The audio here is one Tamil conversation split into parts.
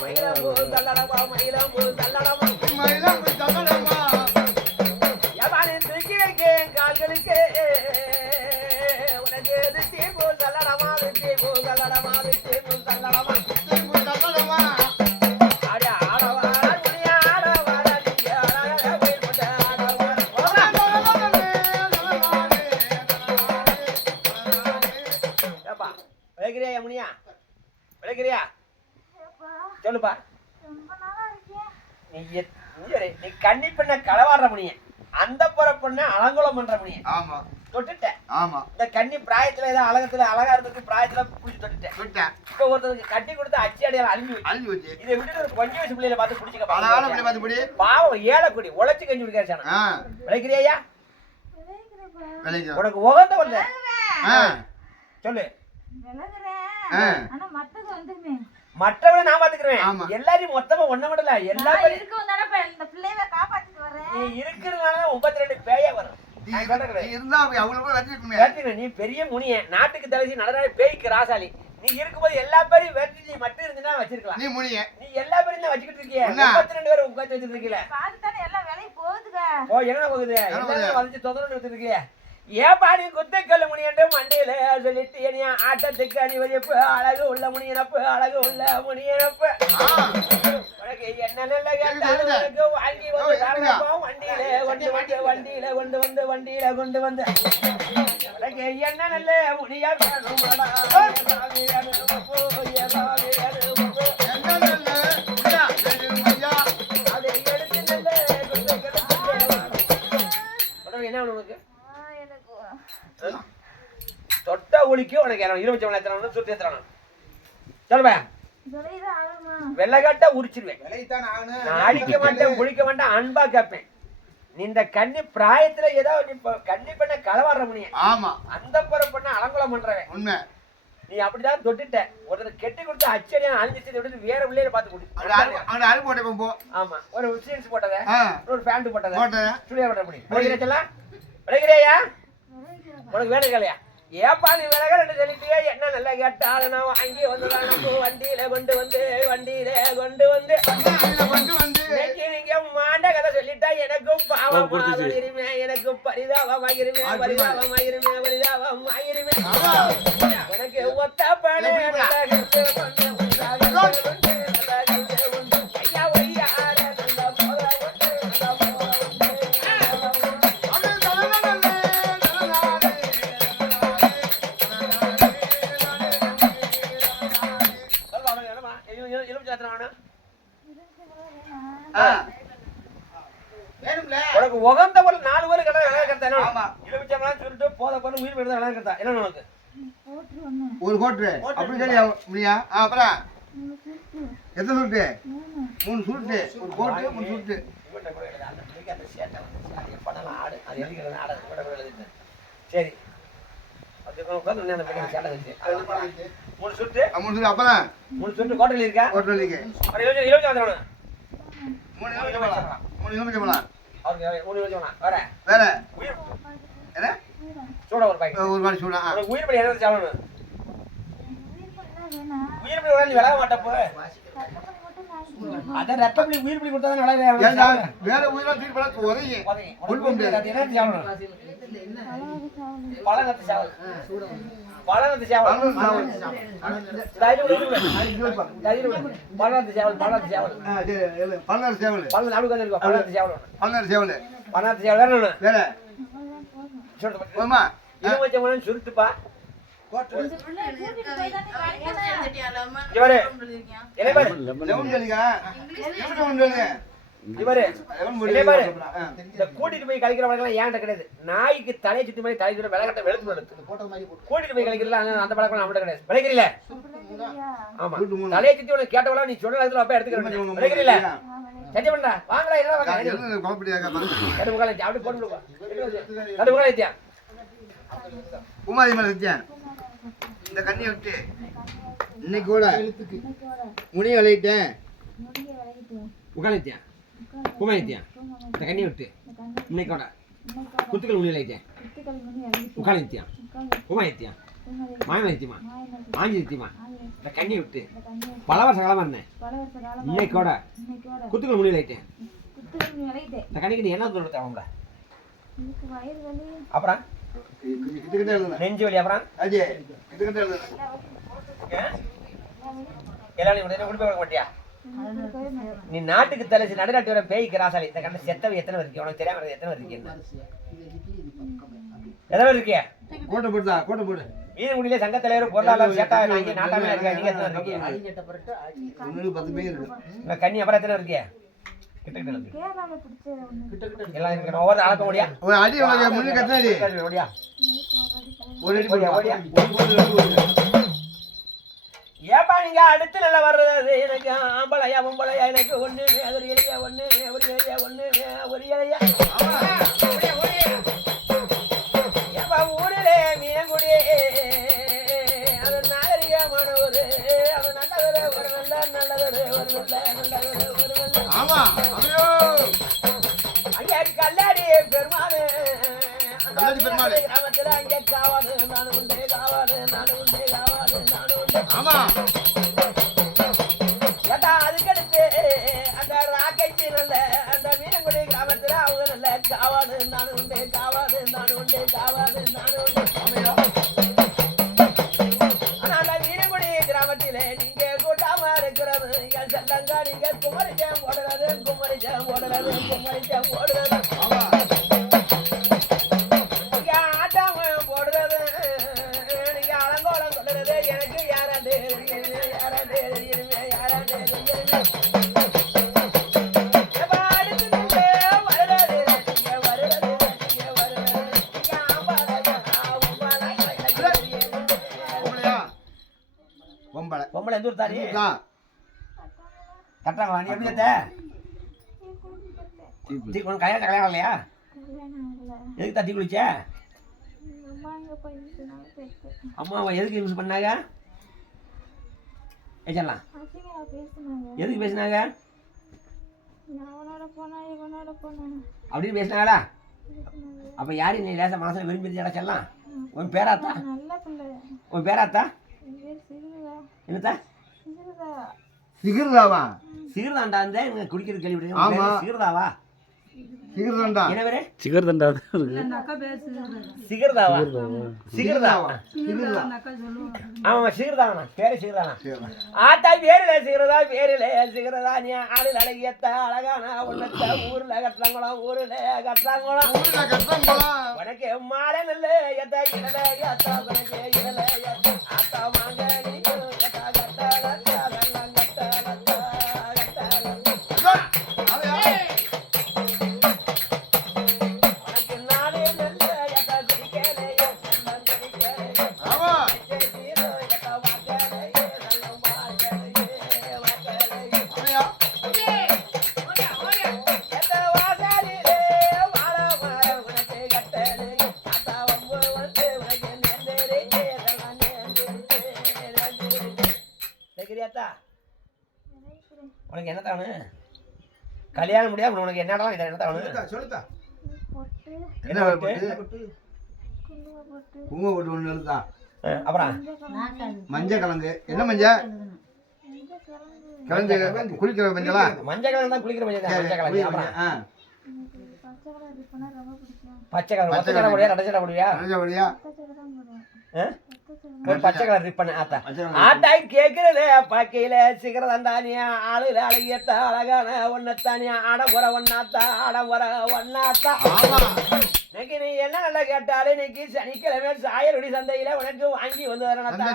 மயிலம் போ தள்ளடமா மயிலம் போ தள்ளடமா மயிலம் விளைக்கிறியா முனியா விளைக்கிறியா சொல்லுப்பா. ரொம்ப நாளா இருக்கேன் நீ எத்- இங்க நீ கன்னி பெண்ண களவாடுற முனிய அந்த புற பொண்ண அலங்கோலம் பண்ற முனிய ஆமா. தொட்டுட்ட ஆமா. இந்த கன்னி பிராயத்துல ஏதோ அழகத்துல அழகா இருந்ததுக்கு பிராயத்துல குடிச்சு தொட்டுட்டேன். இப்ப ஒருத்தருக்கு கட்டி கொடுத்து அச்சி அடையாளம் அழிஞ்சு அழிஞ்சு வச்சு இதை விட்டுட்டு ஒரு கொஞ்சம் வயசு பிள்ளையில பார்த்து குடிச்சுக்க அழகான பிள்ளை. பார்த்து முடி பாவம் ஏழை குடி உழைச்சு கஞ்சி குடிக்காச்சானா விளைக்கிறியா உனக்கு உகந்த ஆ. சொல்லு. மற்றவளை நான் பாத்துக்கிறேன். எல்லாரையும் மொத்தமா ஒண்ண விடல எல்லா நான் பேரும் இருக்கவும் தானே இப்ப இந்த பிள்ளைய காப்பாத்திட்டு வர்றேன் நீ இருக்கிறதுனால முப்பத்தி ரெண்டு பேய வரும். இருந்தா- நீ இருந்தா அவ்வளவு பெரிய முனிய நாட்டுக்கு தலைசி நடனாடி பேய்க்கு ராசாலி. நீ இருக்கும்போது எல்லா பேரையும் வெட்டி நீ மட்டும் இருந்துனா வச்சிருக்கலாம். நீ முடிய நீ எல்லா பேரையும் தான் வச்சுக்கிட்டு இருக்கிய? முப்பத்தி ரெண்டு பேரும் உட்காந்து வச்சுட்டு இருக்கீல பாத்து தானே எல்லாம் விலை போகுதுங்க. ஓ என்ன போகுது? எல்லாரும்? வந்து தொந்தரவு வச்சுட்டு இருக்கிய ஏப்பா நீ குத்துக்கல் முனியண்டு மண்டையில சொல்லிட்டு நீ ஆட்டத்துக்கு அணிவதிப்பு அழகு உள்ள முனியனப்பு அழகு உள்ள முனியனப்பு உனக்கு என்ன நல்ல கேட்டாலும் உனக்கு வாங்கி வந்து வண்டியில கொண்டு வந்து வண்டியில கொண்டு வந்து வண்டியில கொண்டு வந்து உனக்கு என்ன நல்ல வேணுமப்போ. என்ன உனக்கு தொட்ட ஒளிக்கு உனக்கு இருபத்தி ஒன்று எத்தனை சுற்றி எத்தனை சொல்லுவேன் வெள்ளக்காட்ட உரிச்சிருவேன். நான் அடிக்க மாட்டேன் குளிக்க மாட்டேன் அன்பா கேட்பேன். இந்த கன்னி பிராயத்துல ஏதோ நீ இப்ப கன்னி பண்ண களவாடுற முடியும் ஆமா. அந்த புற பண்ண அலங்குலம் பண்றவன். உண்மை. நீ அப்படிதான் தொட்டுட்ட. ஒருத்தர் கெட்டி கொடுத்து அச்சடியா அழிஞ்சிச்சு விட்டு வேற பிள்ளையில பார்த்து அவன் அரு குடி அவன் அரு போட்டே போ ஆமா. ஒரு ஜீன்ஸ் போட்டத ஒரு பேண்ட் போட்டத. சுடியா போட்ட முடி விளைக்கிறச்சலாம் விளைக்கிறியா விளைக்கிறேன் உனக்கு வேணும் இல்லையா? ஏப்பா நீ விலக ரெண்டு சொல்லிட்டியே என்ன நல்லா கேட்டாலும் நான் வாங்கி வந்து நம்ம வண்டியில கொண்டு வந்து வண்டியில கொண்டு வந்து. நீங்க மாண்ட கதை சொல்லிட்டா எனக்கும் பாவமாகிருமே எனக்கும் பரிதாபமாகிருமே பரிதாபமாகிருமே பரிதாபமாகிருமே உனக்கு ஒத்த படை உனக்கு உகந்த ஒரு நாலு பேர் கடை விலை கட்டா என்ன? ஆமா. எலுமிச்சம்பழம் சுருட்டு போதை பண்ணு உயிர் போயிடுதா விலை கட்டா என்ன உனக்கு? ஒரு கோட்டு அப்படி சொல்லி முடியா ஆ, அப்புறம். எத்தனை சுட்டு மூணு. சுட்டு ஒரு கோட்டு மூணு சுட்டு. சரி? மூணு சுட்டு மூணு சுட்டு அப்பதான் மூணு சுட்டு கோட்டையில் இருக்கா? கோட்டு வலிக்கு ஒரு இருபது இருபத்தி வந்துடணும் மூணு மூணு மூணு வேற? என்ன? சூட ஒரு பாக்கெட் ஒரு மாதிரி சூடா உயிர் படி என்ன சாப்பிடணும். உயிர் விட நீ விளையாட மாட்டப்போ அதான் ரத்தம் படி உயிர் படி கொடுத்தா தான் விளையாட வேற உயிரா தூக்கி பழம் உதவி உள்ப முடியாது என்ன சாப்பிடணும். பழங்கத்து பழங்கத்து சாவல். பழம் சாவல். பழங்கத்து சாவல். பழங்கத்து சாவல் ஆ, சரி, எழுது. பல்லர் சேவல். பழங்கத்து சாவல். பல்லர் சேவல். வேற பழம் சுருட்டுப்பா. இவரு என்ன பாரு. லெமன் சொல்லுங்க இவரு கூட்டிட்டு போய் கழிக்கிற வழக்கம் ஏன்ட்ட கிடையாது? நாய்க்கு தலையை சுத்தி மாதிரி தலை சுத்தி விளக்கட்ட வெளுத்து கூட்டிட்டு போய் கழிக்கிறல அந்த அந்த பழக்கம் நம்மகிட்ட கிடையாது. விளைக்கிறீல ஆமா. தலையை சுத்தி உனக்கு கேட்டவளா நீ சொன்ன இடத்துல அப்ப எடுத்துக்கிறேன் விளைக்கிறீல. சரி பண்ணா வாங்கடா என்ன? வாங்க அப்படி போட்டு விடுவா நடு முகால ஏத்தியா உமாதி மேல வச்சேன் இந்த கண்ணியை விட்டு. இன்னைக்கு கூட முனி விளையிட்டேன். முடிய குமாரித்தியா இந்த கண்ணி விட்டு இன்னைக்கோட குத்துக்கள் முன்னிலை ஐத்தியா குமாரித்தியா குமரி மாயமரித்தியமா மாயனது மாஞ்சித்தியமா இந்த கண்ணியை விட்டு கண்ணி பல வருஷ காலமா இருந்தேன் இன்னைக்கோட குத்துக்கள் முடி விலகிட்டு இந்த கண்ணிக்கு நீ என்ன சொல்றது அவங்க இதுக்கு வயிறு வலி அப்புறம் நெஞ்சு வலி அப்புறம் உடனே கொண்டு போய் மாட்டியா நீ நாட்டுக்கு தலைச்சு நடுநாட்டு வர பேய் கிராசாலி இந்த கண்ட செத்தவை எத்தனை இருக்கு? உனக்கு தெரியாம இருக்கு, எத்தனை இருக்கு எத்தனை இருக்கியா கோட்டை போட்டுதா? கோட்டை போடு. வீரங்குடியில சங்க தலைவர் பொருளாளர் சேட்டா நாங்க நாட்டாமே இருக்கா? நீங்க எத்தனை இருக்கீங்க பத்து பேர் இருக்கு. கண்ணி அப்புறம் எத்தனை இருக்கியா கிட்ட கிட்ட நீங்க அடுத்து நல்லா வர்றது எனக்கு ஆம்பளையா பொம்பளையா எனக்கு ஒண்ணு ஒரு இலையா ஒண்ணு ஒரு இலையா ஒண்ணு ஒரு இலையா ஏப்பா ஊரிலே மீனங்குடி. அது நாகரிகமான ஒரு அது நல்லதொரு ஒரு நல்ல நல்லதொரு ஒரு நல்ல நல்லதொரு ஒரு நல்ல. ஆமா கல்லாடி பெருமாள். கல்லாடி பெருமாள். கிராமத்துல அங்கே காவாது நானு உண்டு காவாது நானு உண்டு காவாது நானு உண்டு ஆமா. ஏட்டா அதுக்கடுத்து அந்த ராக்கைச்சி நல்ல அந்த மீனங்குடி கிராமத்துல அவங்க நல்ல காவாது நானு உண்டு காவாது நானு உண்டு காவாது நானு உண்டு என் செல்லங்க நீங்க குமரிச்சம் போடுறது குமரிச்சம் போடுறது குமரிச்சம் போடுறது ஆமா நீங்க ஆட்டம் போடுறது நீங்க அலங்கோலம் சொல்றது எனக்கு யாராண்டு யாராண்டு யாராண்டு பொம்பளை பொம்பளை எந்த ஊர்? தாரி கட்டுறாங்களா நீ எப்படி எடுத்த? டீ குடி- கல்யாணம் கல்யாணம் இல்லையா. எதுக்கு குளிச்ச இங்க போயிருச்சுனால போயிட்டு. அம்மாவை எதுக்கு யூஸ் பண்ணாங்க ஏச்சலாம். எதுக்கு பேசினாங்க நான் அவனோட போனா, இவனோட போனா. அப்படின்னு பேசினாங்களா பேசுனாங்க. அப்ப யாரு நீ லேசா மனசுல விரும்பி அடைச்சலாம் உன் பேராத்தா நல்ல பிள்ளை. உன் பேராத்தா. என்னத்தா. சிகிர்தாவா? சிகர்தாண்டா இருந்தா எனக்கு குடிக்கிறது கேள்வி ஆமா. சிகர்தாவா? சிகிர்தாண்டா. என்ன சிகர்தண்டா சிகர்தாவா? சிகர்தா. சிகிர்தாவா? சிகிர்தா. ஆமா சிகர்தாவா? பேரு சிகர்தானா. ஆத்தா பேருல சிகரதா பேருல சிகரதா. நீ ஆளில் அழகியத்த அழகான உள்ளத்த ஊர்ல கட்டுறாங்களா ஊர்ல கட்டுறாங்களா ஊருல கட்டம்போலாம். உனக்கு மாலை நல்ல எத்த இழல எத்தா உனக்கு எத்த ஆத்தா வாங்க என்னடா இதை பொட்டு, என்ன போட்டு? குங்கும பொட்டு, குங்கும போட்டு ஒண்ணு எழுதா அப்புறம்? மஞ்சள் கிழங்கு. கிழங்கு என்ன மஞ்சள் கிழங்கு. கிழங்கு. குளிக்கிற மஞ்சளா? மஞ்சள். கலர் தான் குளிக்கிற மஞ்சள் மஞ்சள் அப்புறம்? பச்சை பிடிக்கும் பச்சை கலர். முடியா கடை முடியா பச்சை கலர் ஒரு ரிப்பன் ஆத்தா ஆட்டாய் கேக்குறது பக்கையில சிகரதானியா ஆளுல அழகியத்த அழகான ஒன்னத்தானியா அடம்புற ஒன்னாத்தா அடம்புற ஒன்னாத்தா ஆமா இன்னைக்கு நீ என்ன நல்லா கேட்டாலும் இன்னைக்கு சனிக்கிழமை சாயலுடி சந்தையில உனக்கு வாங்கி வந்து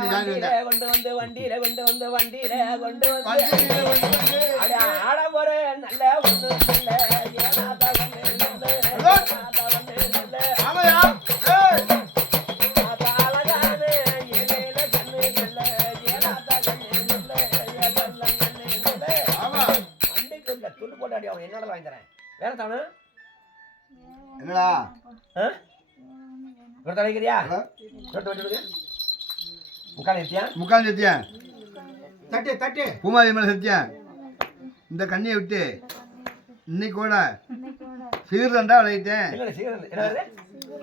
வாங்கி கொண்டு வந்து வண்டியில கொண்டு வந்து வண்டியில கொண்டு வந்து. அட ஆடம்புற நல்ல ஒண்ணு நல்ல ஏனாத்தா வேற தானே? என்னடா? ஒரு தலைக்கிறியா. முக்கால் நித்தியா முக்கால் சத்தியம் தட்டு தட்டு. பூமாரி மேலே சத்தியம் இந்த கண்ணியை விட்டு இன்னைக்கு கூட சீர்தண்டா விளையிட்டேன். இல்லை சீக்கிரம் என்ன வருது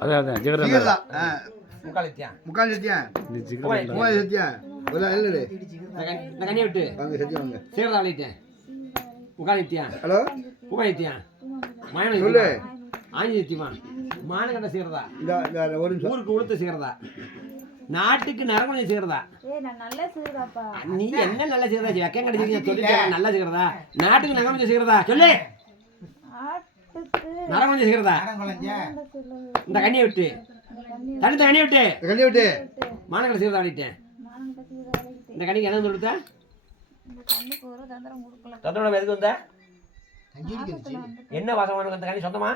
அதான் அதான் ஜிகர் சீர்தா ஆ. முக்கால் நித்தியா முக்கால் ஜிகர் பூமாரி சத்தியம் ஒரு இல்லைடு. இந்த கண்ணியை விட்டு. வாங்க சத்தியம் வாங்க. சீரதா விளையிட்டேன். முக்கால் நித்தியா ஹலோ? பூமா நித்தியா மாயன சொல்லு. ஆஞ்சி நித்தியமா மானகண்ட இந்த இந்த ஒரு நிமிஷம். ஊருக்கு உளுத்து நாட்டுக்கு நரகுணி சீரதா ஏய் நான் நல்லா செய்யறாப்பா நீ என்ன நல்ல சீரதா வெக்கம் கிடைச்சிருக்கீங்க சொல்லிட்டு நல்ல சீரதா நாட்டுக்கு நரகுணி சீரதா சொல்லு. ஆட்டுக்கு நரகுணி சீரதா குழந்தை நல்ல சொல்லு இந்த கண்ணியை விட்டு. கண்ணி தடுத்த கண்ணியை விட்டு. கண்ணியை விட்டு. மானகண்ட கட்டி வேலைக்கு இந்த கண்ணிக்கு என்ன கொடுக்கல. தந்தோட எதுக்கு வந்த? என்ன வாசம் உனக்கு அந்த கண்ணி? சொந்தமா?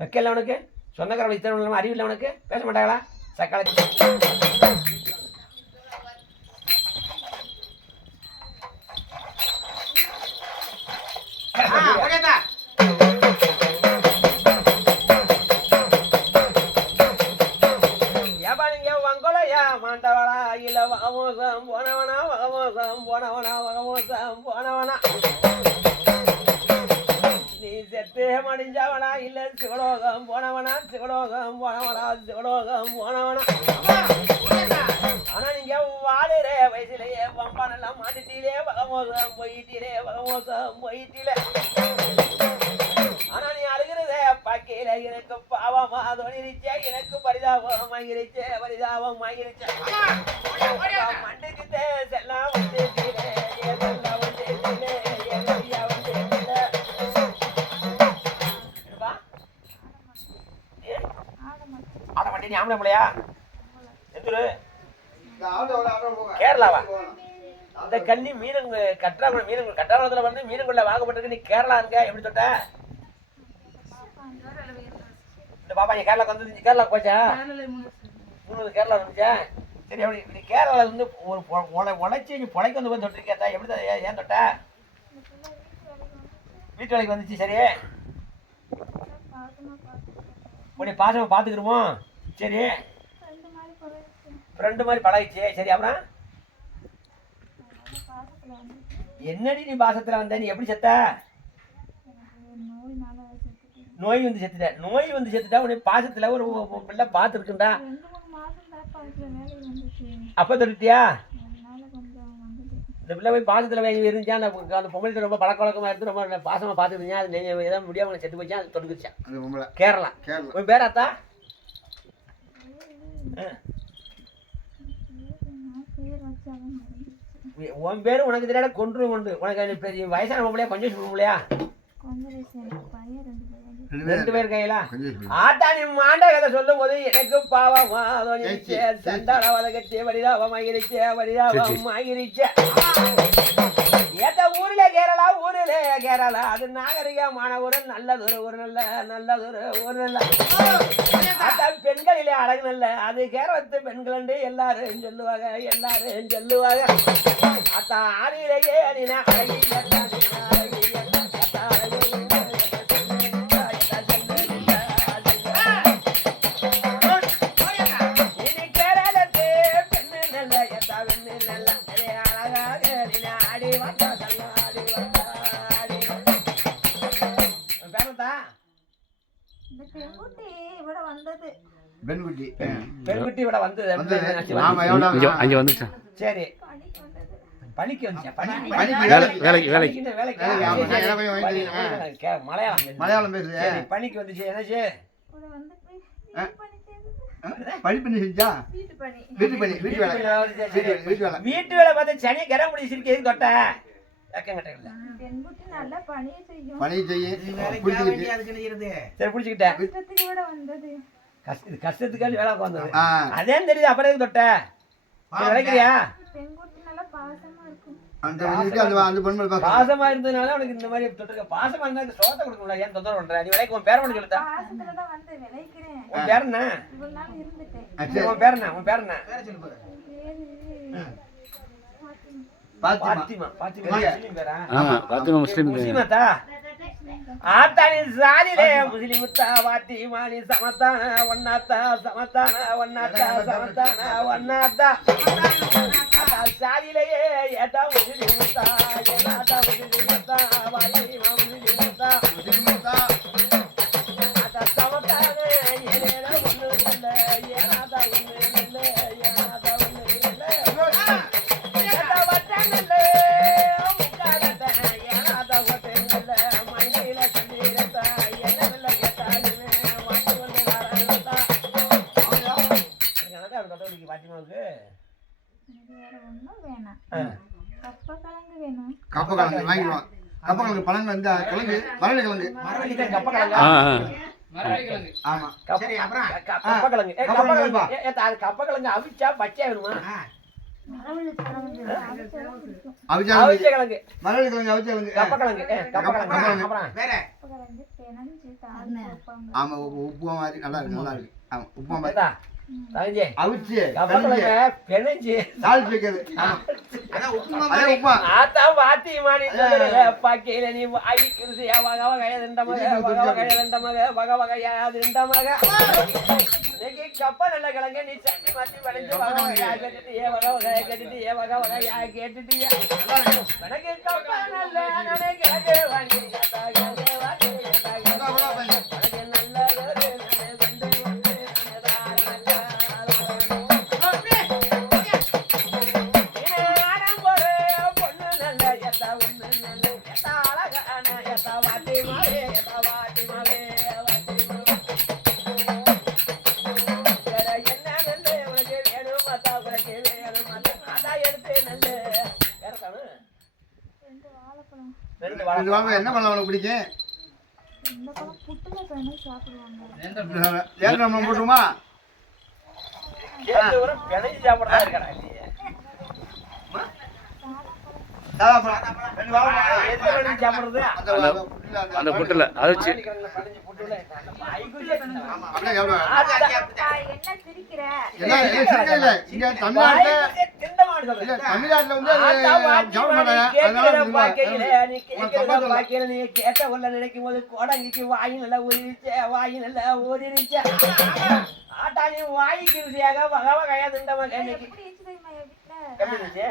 வைக்கல உனக்கு சொந்தக்கார வச்சு அறிவு இல்லை உனக்கு? பேச மாட்டாங்களா? சக்கால ஓகேதா ஏபானிங்க வங்கொலையா மாண்டவளா இல்ல வகமோசம் போனவனா வகமோசம் போனவனா வகமோசம் போனவனா. செத்து மடிஞ்சவனா இல்ல சிவலோகம் போனவனா சிவலோகம் போனவனா சிவலோகம் போனவனா. ஆனா நீங்க வாழுற வயசுலயே பம்பானெல்லாம் மாட்டிட்டீலே வகமோசம் போயிட்டீலே வகமோசம் போயிட்டீலே. ஆனா நீ அழுகிறத பாக்கையில எனக்கு பாவமா தோணிருச்சே எனக்கு பரிதாபம் ஆகிருச்சே பரிதாபம் ஆகிருச்சே மண்ணுக்கு செல்லாம் வந்து மாட்டே நீ ஆம்பளை எந்தூரு. போங்க. கேரளாவா இந்த கண்ணி மீனங்க கட்டாகுளம் மீனங்க கட்டாகுளத்துல வந்து மீனங்குள்ள வாங்கப்பட்டிருக்கு. நீ கேரளா இருக்க எப்படி தொட்ட? இந்த பாப்பா நீ கேரளா வந்து கேரளா போச்சா? மூணு கேரளா வந்துச்சா? சரி அப்படி நீ கேரளால வந்து ஒரு உழ- உழைச்சி நீ பொழைக்க வந்து போய் தொட்டிருக்கேன் எப்படி தான் ஏன் ஏன் தொட்ட? வீட்டு வேலைக்கு வந்துச்சு சரி. உன்னை பாசமா பார்த்துக்கிறோமோ சரி. ஃப்ரெண்டு மாதிரி பழகிச்சு சரி அப்புறம்? என்னடி நீ பாசத்துல வந்த? நீ எப்படி செத்த? நோய் வந்து செத்துட்ட. நோய் வந்து செத்துட்டா உன்னை பாசத்துல ஒரு பிள்ளை பார்த்துருக்குண்டா. ரெண்டு மூணு மாசம் தாப்பா அதுல வேலை வந்துச்சு. அப்போ தொட்டியா இந்த பிள்ளை போய் பாசத்துல இருந்துச்சா? அந்த அந்த பொம்பளை ரொம்ப பழக்க வழக்கமா இருந்து ரொம்ப பாசமா பார்த்துருந்தா அது ஏதாவது முடியாம செத்து போச்சா? அது பொம்பளை கேரளா. கேரளா. உன் பேர் அத்தா ஆ. நான் பேர் வச்சாலும் மறந்துச்சு உன் பேர் உனக்கு தெரியாத கொன்று கொண்டு உனக்கு பெரிய வயசான பொம்பளையா கொஞ்சம் பொம்பளையா? ரெண்டு பேர் கையில. ஆத்தா நீ மாண்ட கதை சொல்லும் போது எனக்கு பாவமா. சண்டாள வதகச்சே வரிதாபம் ஆகிருச்சே கேரளா ஊர்ல கேரளா அது நாகரிகமான ஒரு நல்லதொரு ஒரு நல்ல நல்லதொரு ஒரு நல்ல. ஆத்தா பெண்களிலே அழகு நல்ல அது கேரளத்து பெண்கள் என்று எல்லாரும் சொல்லுவாங்க எல்லாரும் சொல்லுவாங்க. ஆத்தா ஆறிலேயே அணினா அழகி அத்தா நீனா அழகி பெண்குட்டி. பெண்குட்டி வந்தது. அங்கே வந்துச்சா? சரி பணிக்கு மலையாளம் மலையாளம் பேசுது. சரி பணிக்கு வந்துச்சு. என்னாச்சு? படிப்பு செஞ்சா? வீட்டு பணி. வீட்டு வேலை. வீட்டு வேலை வீட்டு வேலை பார்த்து சனியை கரை முடி சிரிக்க எதுக்கு தொட்ட? செய்யும். பணி செய்ய. வேலைக்கு பிடிச்சிக்கிட்டு. அதுக்கு நிற்கிறது சரி பிடிச்சிக்கிட்டேன் கஷ்டத்துக்கு கூட வந்தது. கஷ்ட இது கஷ்டத்துக்காண்டி வேலை ஆ. அதே தெரியுது அப்புறம் எதுக்கு தொட்ட? நல்லா பாசமா இருக்கும். அந்த வந்துட்டு அந்த அந்த பொண்ணு பார்க்க பாசமா. இருந்ததுனால உனக்கு இந்த மாதிரி தொட்டிருக்க. பாசமா இருந்தா இந்த சோத்தை கொடுக்கணும்ல ஏன் தொந்தரவு பண்ற நீ விலைக்கு உன் பேர் ஒன்று சொல்லுதா? பாசத்துல தான் வந்து விளைக்கிறேன். உன் பேர் என்ன? உன் பேர் என்ன? உன் பேர் என்ன? பாத்திமா பாத்திமா பாத்திமா? முஸ்லீம் பேரா? ஆமாம் பார்த்துமா முஸ்லீம் முஸ்லீமாத்தா ஆத்தானி சாதிலே முஸ்லிமுத்தா வாத்தி மாணி சமத்தான ஒன்னாத்தா சமத்தான ஒன்னாத்தா சமத்தான ஒன்னாத்தா. சாதிலேயே ஏதா முஸ்லிமுத்தா ஏதாத்தா முஸ்லிமுத்தா வாத்தி மா அவிச்சா அவிச்ச கிழங்கு. மரளி கிழங்கு அவிச்ச கிழங்கு. கப்பக்கிழங்கு ஏ, கப்பக்கிழங்கு கப்பக்கிழங்கு. அப்புறம்? வேற? கப்பக்கிழங்கு பெனஞ்சு தாளிச்சு வைப்பாங்க ஆமா உப்பு உப்புமா மாதிரி நல்லா இருக்கு நல்லா இருக்கு. ஆமா உப்புமா மாதிரி. அவிச்சு. சொல்லுற பாக்கையில நீ வாய் கிருசியா வக வகைய திண்ட மக வக வகைய திண்ட மக வக வகையா திண்ட மக. இன்னைக்கு கப்ப நல்ல கிழங்க நீ சட்டி மாத்தி வளைஞ்சு வக வகையா கேட்டுட்டு ஏ வக வகையா கேட்டுட்டு ஏ வக வகையா கேட்டுட்டு எனக்கு கப்ப நல்ல நல்ல கிழங்கு வாங்கி கேட்டா கிழங்கு. வாங்கி வாங்க என்ன பண்ணலாம் உனக்கு பிடிக்கும்? புட்டுல அந்த புட்டில் இங்க தமிழ்நாட்டுல வந்து அது மாட்டாங்க அதனால நினைக்கும் போது கோடங்கிக்கு வாய் நல்லா வாய் வாய்க்கு ருசியாக எப்படி இருந்துச்சு?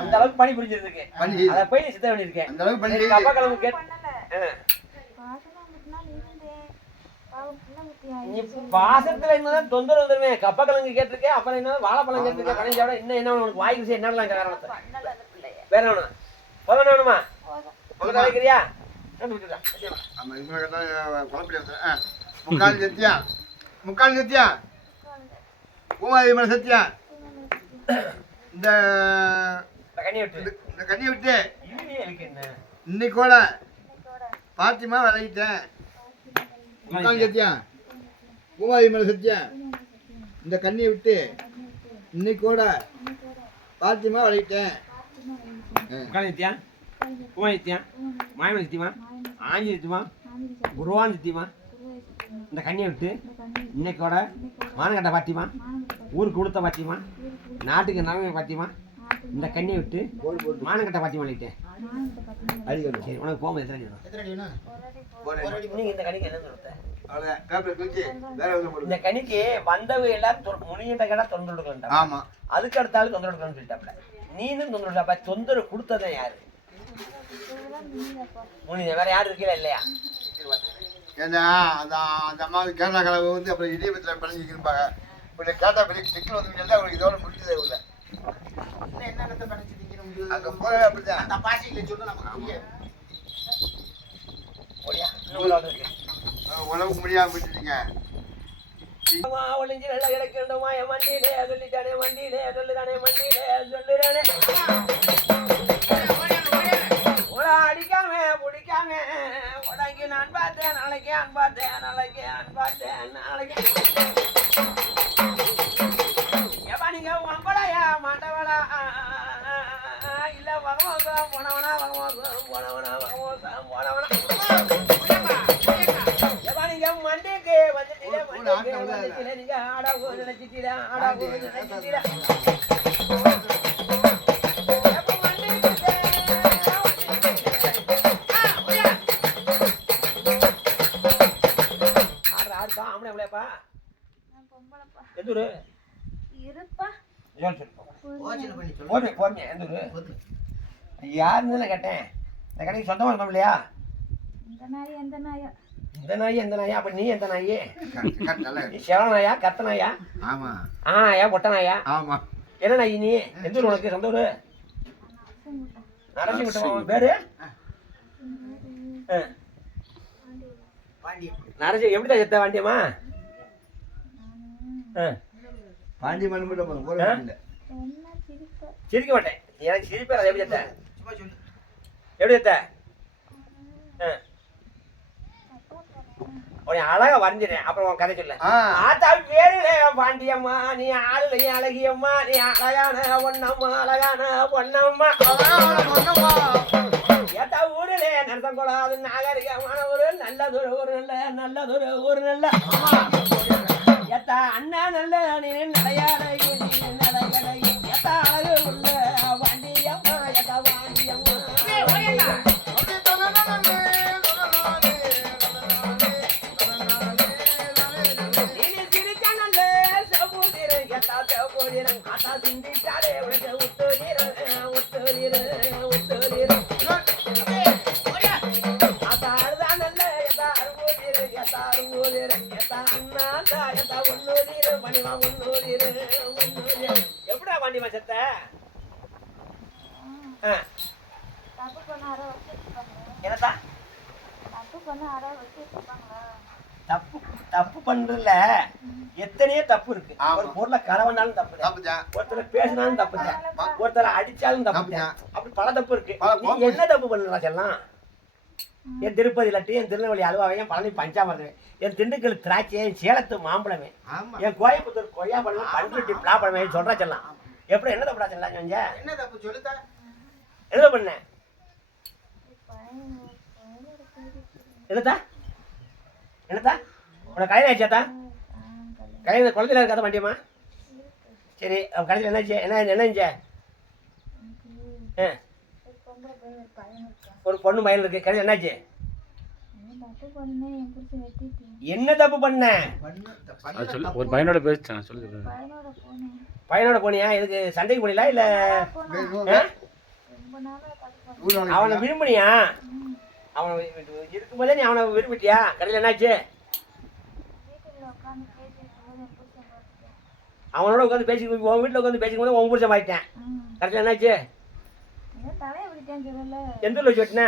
அந்த அளவுக்கு பணி புரிஞ்சிருக்கு அதை போய் நீ சித்த வேண்டியிருக்கேன் அந்த அளவுக்கு பண்ணி கப்பா கிழங்கு கேட்டு பாசத்துல என்னதான் தொந்தரவு வந்துருமே கப்பா கிழங்கு கேட்டிருக்கேன். அப்புறம் என்ன வாழைப்பழம் கேட்டிருக்கேன். கடைசி விட இன்னும் என்ன உனக்கு வாய்க்கு ருசி என்ன காரணத்தை வேற வேணும்? போதும். வேணுமா குழப்படி ஆ முக்கால் சத்தியா? முக்கால் சத்தியா? பூமாதி சத்தியா. இந்த இந்த கண்ணி விட்டு. இந்த- கண்ணியை விட்டு. என்ன? இன்னைக்கோட பாத்திமா விளையிட்டேன் முக்கால் சத்தியா? பூமாதி மேல சத்தியா? இந்த கண்ணியை விட்டு இன்னைக்கோட பாத்திமா விளையிட்டேன் உட்காந்து நித்தியா பூமா நித்தியா மாயமன் நித்தியமா ஆஞ்சி நித்தியமா குருவான் நித்தியமா இந்த கண்ணியை விட்டு இன்னைக்கோட மானகட்ட பாத்தியமா ஊருக்கு கொடுத்த பாத்தியமா நாட்டுக்கு நலமை பாத்தியமா இந்த கண்ணியை விட்டு மானகட்ட பாத்தியமா நினைட்டேன் அடிக்கணும் சரி உனக்கு போகும்போது எத்தனை இந்த கணிக்கு என்ன சொல்லுங்க இந்த கணிக்கு வந்தவங்க எல்லாம் தொ- முனியிட்ட கடை தொந்தரவு கொடுக்கலாம் ஆமா. அதுக்கு அடுத்தாலும் தொந்தரவு கொடுக்கணும்னு சொல்லிட்டாப்ல நீனும் தொந்தரவு இல்லப்பா தொந்தரவு கொடுத்ததே யாரு? முனி வேற யாரு இருக்கீங்களா இல்லையா? ஏன்னா அந்த அந்த அம்மாவுக்கு கேரளா கலவை வந்து அப்புறம் இடியபத்தில் பழஞ்சிக்கிருப்பாங்க இப்போ கேட்டால் பெரிய சிக்கல் வந்து அவங்களுக்கு இதோட முடிஞ்சதே இல்லை? அங்கே போகவே அப்படிதான் அந்த பாஷையில சொல்லு நமக்கு உணவுக்கு முடியாமல் அம்மா ஒளிஞ்சு நல்ல கிடக்கணுமா என் வண்டியிலே சொல்லிட்டானே வண்டியிலே சொல்லுதானே வண்டியிலே சொல்லுறானே. அடிக்காம பிடிக்காம உடங்கி நான் பார்த்தேன் நாளைக்கு நான் பார்த்தேன் நாளைக்கு நான் பார்த்தேன் நாளைக்கு ஏப்பா நீங்க வம்பளையா மாட்டவளா? இல்ல வகமோசா போனவனா வகமோசா போனவனா வகமோசா போனவனா. ஏப்பா நீங்க மண்டிக்கு வந்துட்டீங்க மண்டிக்கு வந்துட்டீங்க. நீங்க ஆடா நினைச்சிட்டீங்க ஆடா நினைச்சிட்டீங்க. எந்த ஊரு போது. யாருன்னு கேட்டேன்? இந்த கடைக்கு சொந்தமாக இருக்கோம் இல்லையா? இந்த நாய் எந்த நாயா? இந்த நாய் எந்த நாயா? அப்ப நீ எந்த நாயி. செவ கத்த நாயா? ஆமா. ஆ நாயா பொட்ட நாயா? ஆமா. என்ன நாய் நீ? எந்த ஊர் உனக்கு சொந்த ஊரு. நரசிங்குட்டம் பேரு? ஆ. பாண்டியன். நரசி எப்படி தான் செத்த வாண்டியம்மா ஆ. பாண்டி மண் மட்டும் போதும் சிரிக்க மாட்டேன் எனக்கு சிரிப்பே வராது. எப்படி சொல்லு. எப்படி செத்த ஆ. உன்னை அழகா வரைஞ்சிடேன் அப்புறம் உன் கதை சொல்ல. ஆத்தா பேருல பாண்டியம்மா நீ ஆளுலையும் அழகியம்மா நீ அழகான பொன்னம்மா அழகான பொன்னம்மா ஏத்தா ஊரில நடத்தம் கொள்ளாது நாகரிகமான ஒரு நல்லதொரு ஒரு நல்ல நல்லதொரு ஒரு நல்ல ஏத்தா அண்ணா நல்ல நீ நடையாடையே நீ நடையடையே. ஏத்தா அழகு உள்ள ஏத்தா செவ்வூதிரு, ஆத்தா சிந்திச்சாலே உனக்கு உத்தூதிரு, உத்தூதிரு. தப்பு தப்பு பண்றதுல எத்தனையோ தப்பு இருக்கு. ஒரு பொருளை கரவனாலும் தப்பு. ஒருத்தரை பேசினாலும் தப்பு ஒருத்தரை அடிச்சாலும் தப்பு அப்படி பல தப்பு இருக்கு. என்ன தப்பு பண்ணலாம் செல்லாம் என் திருப்பதி லட்டு என் திருநெல்வேலி அல்வாவையும் பழனி பஞ்சாமிரதமே என் திண்டுக்கல் திராட்சை என் சேலத்து மாம்பழமே. என் கோயம்புத்தூர் கொய்யா பழமே பண்ருட்டி பிளாப்பழமே சொல்றா செல்லாம். எப்படி என்ன தப்புடா செல்லாம் செஞ்ச? என்ன தப்பு சொல்லுதா? என்ன பண்ண? என்னத்தா? என்னத்தா? உனக்கு கல்யாணம் ஆயிடுச்சாத்தா? கல்யாணம் குழந்தையில இருக்காத வண்டியம்மா சரி அவன் கடைசியில் என்னாச்சு என்ன என்ன ஆ. ஒரு பொண்ணு மயில் இருக்கு. கடைசியில் என்னாச்சு? என்ன தப்பு பண்ண. ஒரு பையனோட பேசிட்டேன் சொல்லு பையனோட போனியா? இதுக்கு சண்டைக்கு போனீங்களா இல்ல? அவனை விரும்பினியா? அவன் இருக்கும்போதே நீ அவனை விரும்பிட்டியா? கடையில் என்னாச்சு? அவனோட உட்காந்து பேசி உன் வீட்டில் உட்காந்து பேசிக்கும் போது உன் புருஷன் ஆயிட்டேன் கடைசியில் என்னாச்சு? எந்த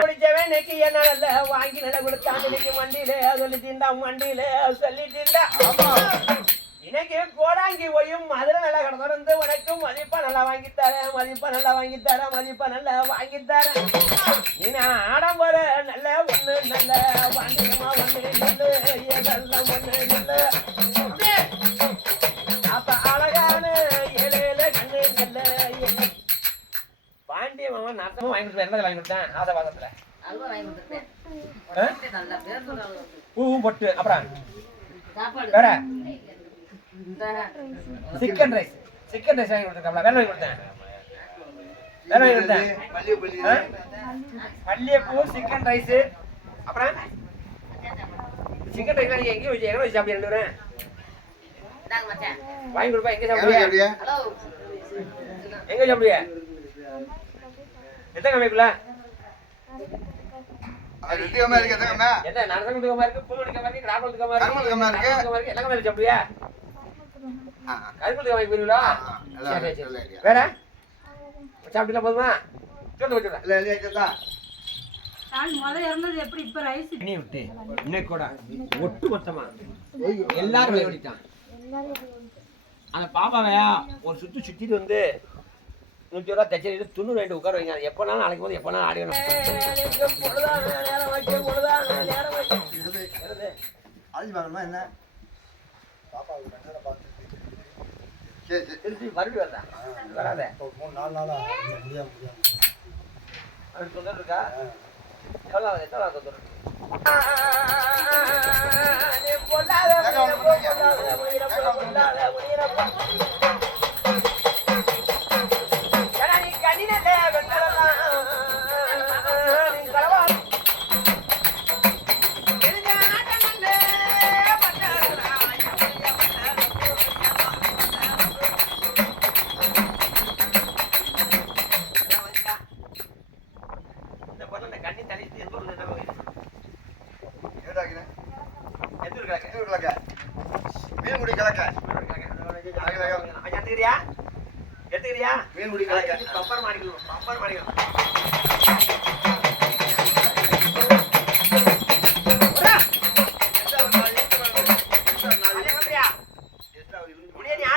பிடிச்சவன் நெக்கி என்ன நல்ல வாங்கி நட கொடுத்தான் இன்னைக்கு மண்டியில சொல்லிட்டீண்டா மண்டியில சொல்லிட்டீண்டா இன்னைக்கு கோடாங்கி போயும் மதுரை நல்லா கடந்து உனக்கு மதிப்பா நல்லா வாங்கி தரேன் மதிப்பா நல்லா வாங்கி தரேன் மதிப்பா நல்லா வாங்கி தரேன் நீ நான் ஆடம்பர நல்ல ஒண்ணு நல்ல வாண்டியமா ஒண்ணு நல்ல ஒண்ணு நல்ல. பாண்டிய மாமா நரசமா வாங்கி கொடுத்தேன். என்ன வாங்கி கொடுத்தேன்? பூவும் பொட்டு அப்புறம்? சாப்பாடு. வேற? இந்த சிக்கன் ரைஸ் சிக்கன் ரைஸ் வாங்கி கொடுத்துருக்காங்களா வேற வாங்கி கொடுத்தேன். வாங்கி கொடுத்தேன்? மல்லிகைப்பூ சிக்கன் ரைஸ் அப்புறம்? சிக்கன் ரைஸ் நீங்க எங்கேயும் வச்சு எங்கே வச்சு மச்சான். வாங்கி கொடுப்பா எங்கே சாப்பிடுவீங்க எங்கே சாப்பிடுவீங்க எத்தனை கம்மிக்குள்ள கம்மா இருக்கு எத்தனை கம்மா என்ன கம்மா இருக்கு பூ கம்மா இருக்கு கிராமத்து கம்மா இருக்கு கருமத்து கம்மா இருக்கு. கம்மா இருக்கு எல்லா கம்மா சாப்பிடுவியா ஆ, கருமத்து கம்மா எல்லாம் idea. வேற? போதுமா? இல்ல இல்ல இன்னைக்கு கூட ஒட்டு மொத்தமா. எல்லாரும் விளையாடிட்டான். எல்லாரும் அந்த பாப்பாவை ஒரு சுத்து சுத்திட்டு வந்து நூற்றி ரூபா தச்சு துண்ணூறு ரெண்டு உட்கார வைங்க. அது எப்போனாலும் நாளைக்கு போது எப்போனாலும் ஆடிக்கணும் பார்க்கணுமா என்ன? சரி சரி. திருப்பி மறுபடியும் வரதா? வராத. மூணு நாலு நாளா? முடியாது முடியாது. தொந்தரவு இருக்கா? எவ்வளோ ஆகுது? எத்தனை ஆகுது பொல்லாத பொல்லாத பொல்லாத.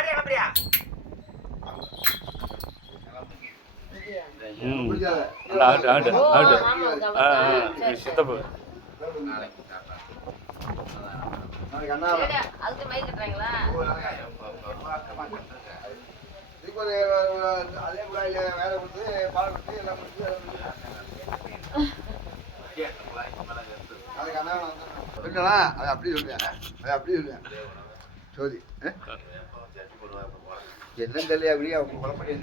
கிளம்புறியா? ம். புரிஞ்சாத? ஆட்டு ஆட்டு ஓ, ஆட்டு ஆமா, ஆ ஆ. சரி, சித்தப்பு. நாளைக்கு அண்ணா சரி, அதுக்கு மயில் கட்டுறாங்களா? இதுக்கு அதே குழாயில வேலை கொடுத்து பால் கொடுத்து எல்லாம் கொடுத்து அதுக்கு அண்ணா அது அப்படி சொல்லுவேன் அது அப்படி சொல்லுவேன் சோதி என்னன்னு தெரியல அப்படியே அவங்க குழப்படி